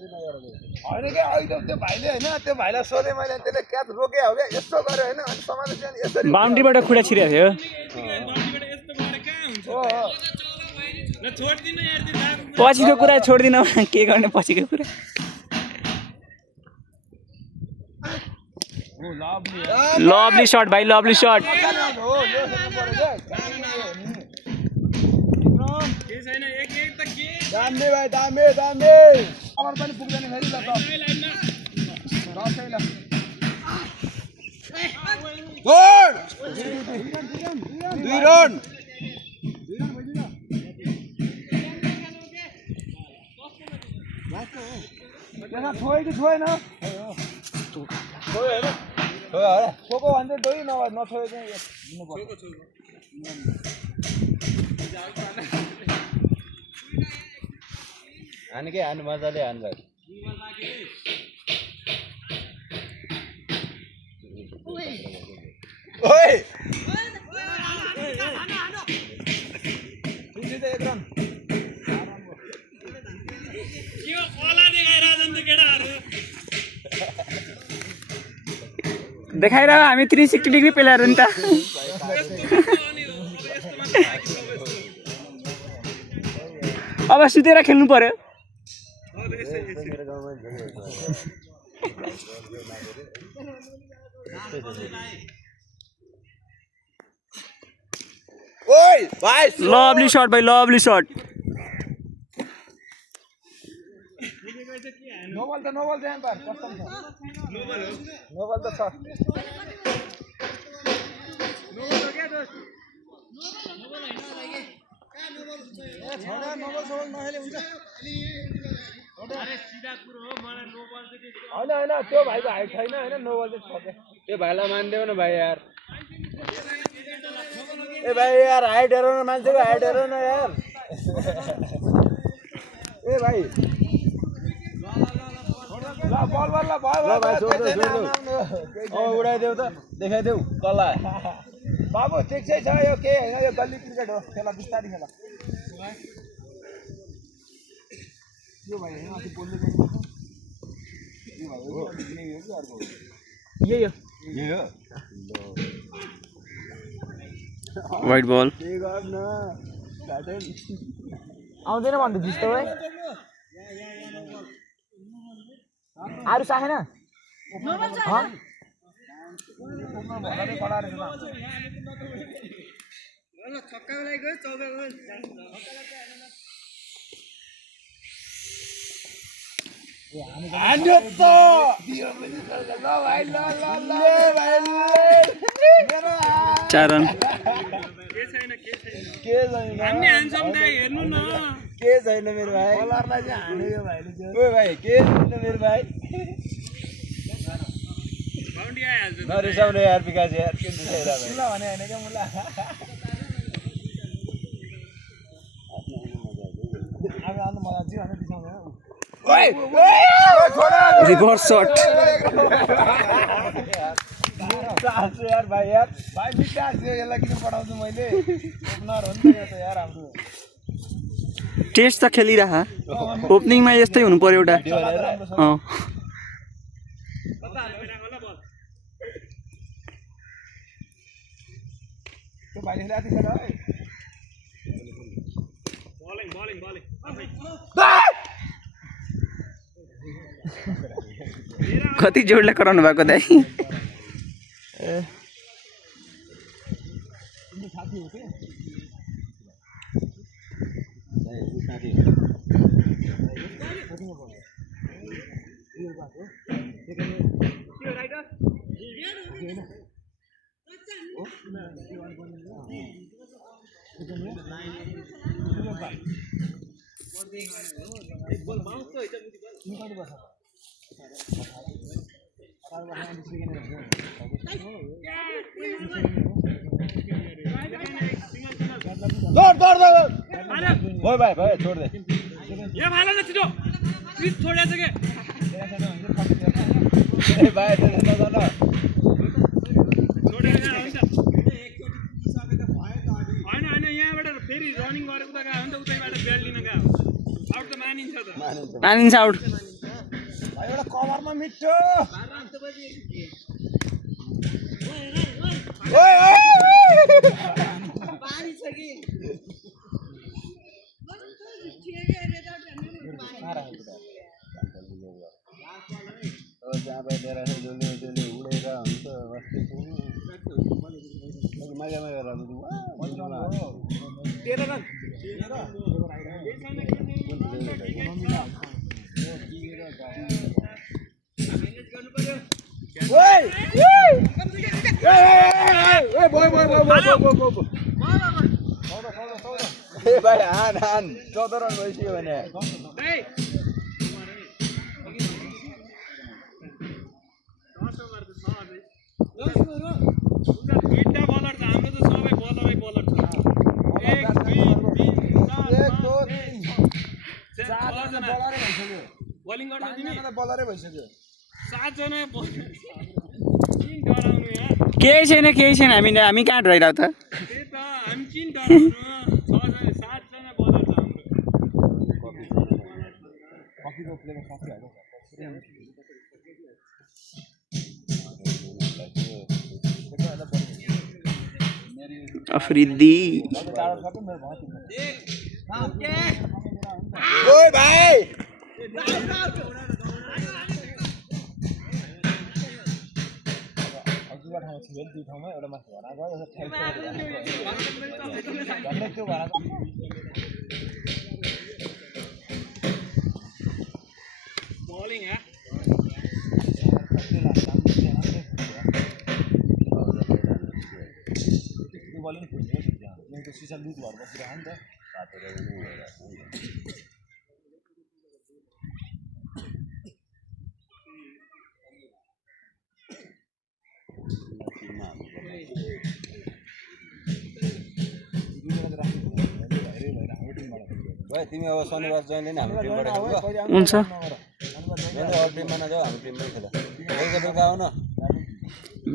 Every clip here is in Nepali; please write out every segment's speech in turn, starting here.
होइन क्या अहिले त्यो भाइले होइन त्यो भाइलाई सोधेँ मैले त्यसले क्याच रोके हो क्या यस्तो गर्यो होइन अनि समाज यसरी बाउन्ड्रीबाट खुट्टा छिरेको थियो पछिको कुरा छोड्दिन के गर्ने पछिको कुरा लभली शट भाइ लभली शट दामी भाइ दामी दामी कमर पनि पुग्दैन फेरि ल गोल 2 रन त्यसमा छोयो कि छोएन छोयो होइन छोको भने चाहिँ दोही नछोयो चाहिँ हानेकै हानु मजाले हानु भाइ ओइ एक रन देखाइरह हामी 360 डिग्री पेलाएर नि त अब सुतेर खेल्नु पर्यो ओइ भाइ लभली शट भाइ लभली शट नोबल ध्यान पार कस्टम छ नोबल त छ नोबल क्या दोस्त नोबल हैन लागे छोडा नोबल नहेले हुन्छ अरे सिधा कुरो हो मलाई नोबल चाहिँ हैन त्यो भाइको हाइट छैन हैन नोबल चाहिँ छ त्यो भाइलाई मान्देऊ न भाइ यार ए भाइ यार हाइट हेरौ न मान्छेको हाइट हेरौ न यार ए भाइ उडाइदेऊ त देखाइदेऊ कला बाबु ठिक छ यो के होइन यो गल्ली क्रिकेट हो खेला बिस्तारै खेला यो भाइ हैन अस्ति बोल्दै यही हो वाइट बल के गर्न आउँदैन भन्दै जस्तो भाइ आरु साखेन चार रन के छैन मेरो भाइ बलरलाई चाहिँ हान्यो भाइले ओइ भाइ के छैन मेरो भाइ बाउन्ड्री आइहाल्छ नरिसाउने यार विकास यार के दुखाइरा भाइ मुला भने हैन के मुला आगे आउनु मलाई चाहिँ भने दिसाउँदैन ओइ छोरा रिभर्स शट यार भाइ विकास यसलाई किन पठाउँछु मैले ओपनर हो नि त यो त यार हाम्रो टेस्ट त खेलिरह ओपनिङमा यस्तै हुनु पर्यो एउटा कति जोडले कराउनु भएको दाइ भाइ भाइ छोड दे ये भाला न छिटो प्लिज छोड्या छ के ए भाइ छोडेर हुन्छ हैन यहाँबाट फेरि रनिङ गरेको त गयो भने त उतैबाट ब्याट लिन गयो आउट त मानिन्छ आउट एउटा कभरमा मिठो ओइ पानी छ कि जहाँ बैठेर डोले उडेर हुन्छ भाइ हान 14 रन भइसक्यो भने बलरै भइसक्यो केही छैन हामी कहाँ डराइरहेको त अफरिदी ओइ भाइ बॉलिंग है शीशा लुज भएर बसिरहेको नि त भाइ तिमी अब शनिबार जहिले नि हाम्रो टिमबाट हुन्छ अरू टिममा नजाऊ हाम्रो टिममै खेल बेलुका आऊ न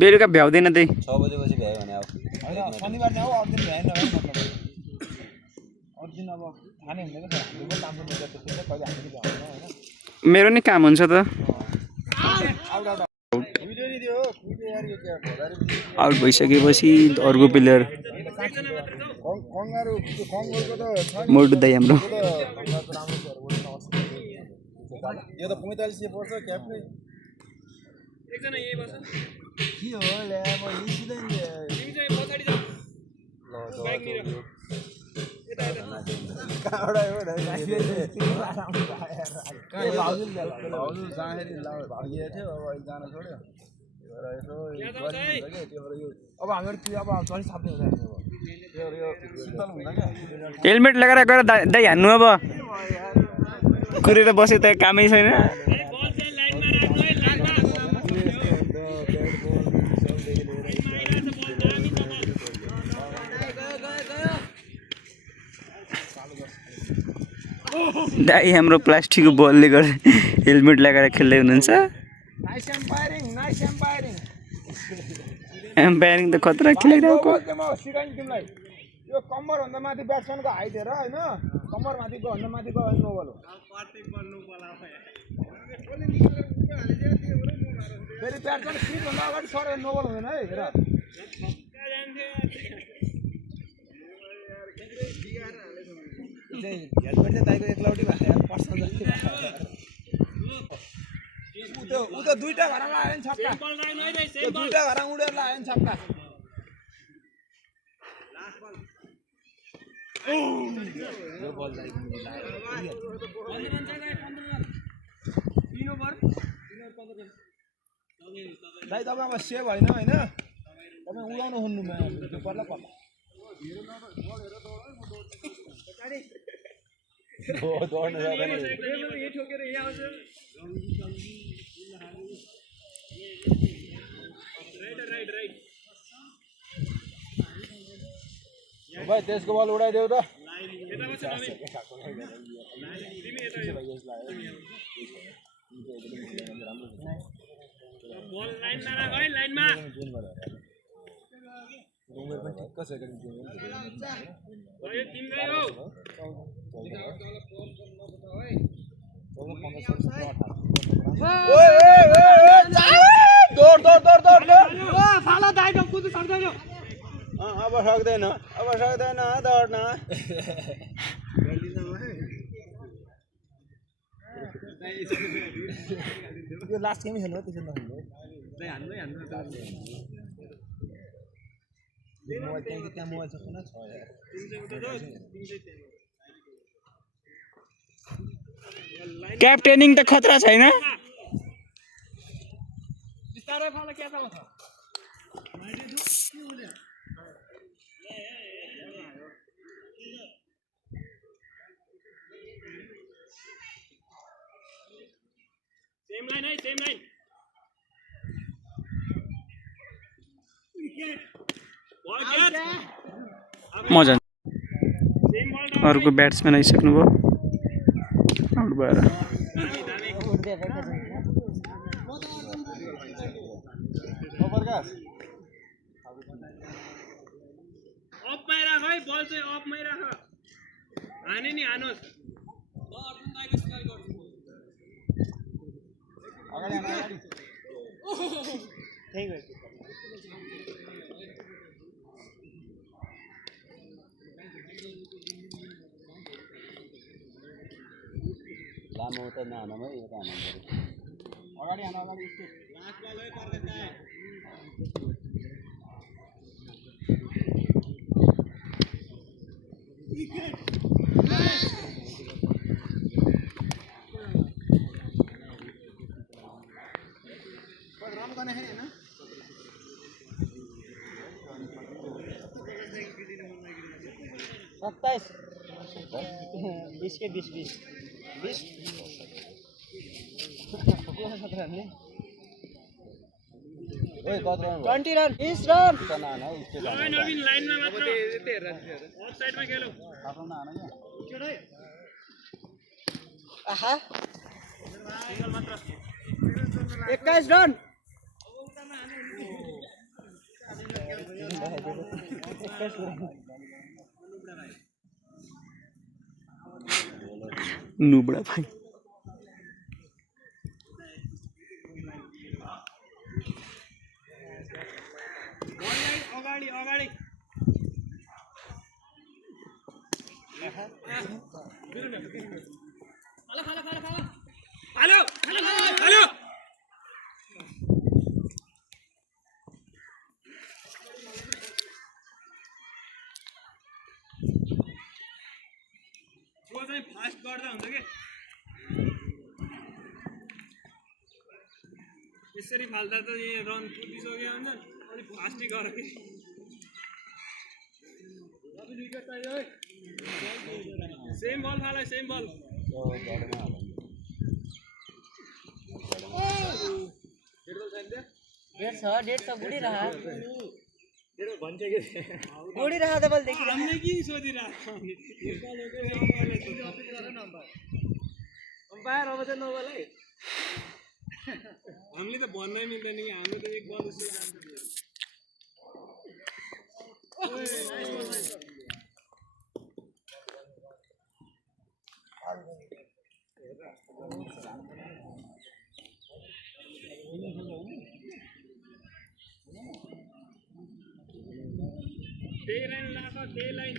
बेलुका भ्याउँदैन त्यही 6 बजेपछि भ्यायो भने अब होइन शनिबार जाऊ अरू दिन भ्याएन भने मतलब अरू दिन अब खाने हुँदैन त हाम्रो काम पनि गर्छ त्यसै कहिले हामी भ्याउँदैन हैन मेरो नि काम हुन्छ त आउट भइसकेपछि अर्को प्लेयर मोटु दाइ हाम्रो यो त 45 पर्छ क्यापले एकजना यही बस के हो ल्या म हिँड्दै नि तिमी चाहिँ पछाडी जाऊ बाइक निर यता यता कहाँबाट हो भाउजू जाँखेरि भागिए थियो अब अहिले जान छोड्यो अब हामीहरू अब चलि छाप्ने हुँदैन यो शीतल हुँदैन हेलमेट लगाएर गएर दाइ हान्नु अब कुरेर बसे त कामै छैन दाइ हाम्रो प्लास्टिकको बलले गर्दा हेलमेट लगाएर खेल्दै हुनुहुन्छ एम्पायरिङ त खतरा खेलिरहेको यो कम्मर भन्दा माथि ब्याट्सम्यानको हाइट हेर हैन कम्मर माथिको भन्दा माथिको नो बल हो फेरि ब्याट्सम्यान स्पिड भन्दा अगाडि सरे नो बल हुँदैन है हेर हेलमेट चाहिँ दाइको एकलौटी भएर पर्छ उ त दुईटा घरमा आयो नि छक्का दुईटा घरमा उडेर आयो नि छक्का यो बल दाइ तपाईँ सेभ होइन होइन तपाईँ उडाउनु हुन्नु पर्ला पर्ला भाइ त्यसको बल उडाइदेऊ त उमेर पनि ठिक्क छ ओए ओए ओए दौड दौड दौड दौड दौड फाला दाइ त कुद्नु सक्दैन अब सक्दैन दौड्न यो लास्ट गेम खेल्नु हो त्यसो नखेल्नु त्यहाँ मोबाइल छ कुन छ क्याप्टेनिङ त खतरा छैन बिस्तारै फाला क्या छ सेम लाइन है सेम लाइन मजा अर्को ब्याट्सम्यान आइसक्नुभयो आउट भएर अपमै राख है बल चाहिँ अपमै राख हाने नि हानोस् लामो त नहानमा यता हान्नु अगाडि हान अगाडि लास्ट बल है पर्दैन रन गर्ने है हैन 27 20 के 20 20 20 ओए कति रन 20 रन 20 रन तना न स्टेट लाइन अबिन लाइनमा मात्र यतै हेर अफ साइडमा खेलौ आफ्नो न हान क्या आहा सिंगल मात्र 21 रन नुबडा भाइ अगाडि अगाडि हेलो हेलो चाहिँ फास्ट गर्दा हुन्छ के यसरी फाल्दा त यहाँ रन पुगिसक्यो हुन्छ अलिक फास्टै गर के सेम बल फाला सेम बल डेट छ बुढिरहा बुढिरहा त बल देखि हामीले के सोधिरहेको अम्पायर अब चाहिँ नबल है हामीले त भन्नै मिल्दैन कि हाम्रो त एक बल जस्तो त्यही लाइन लाख त्यही लाइन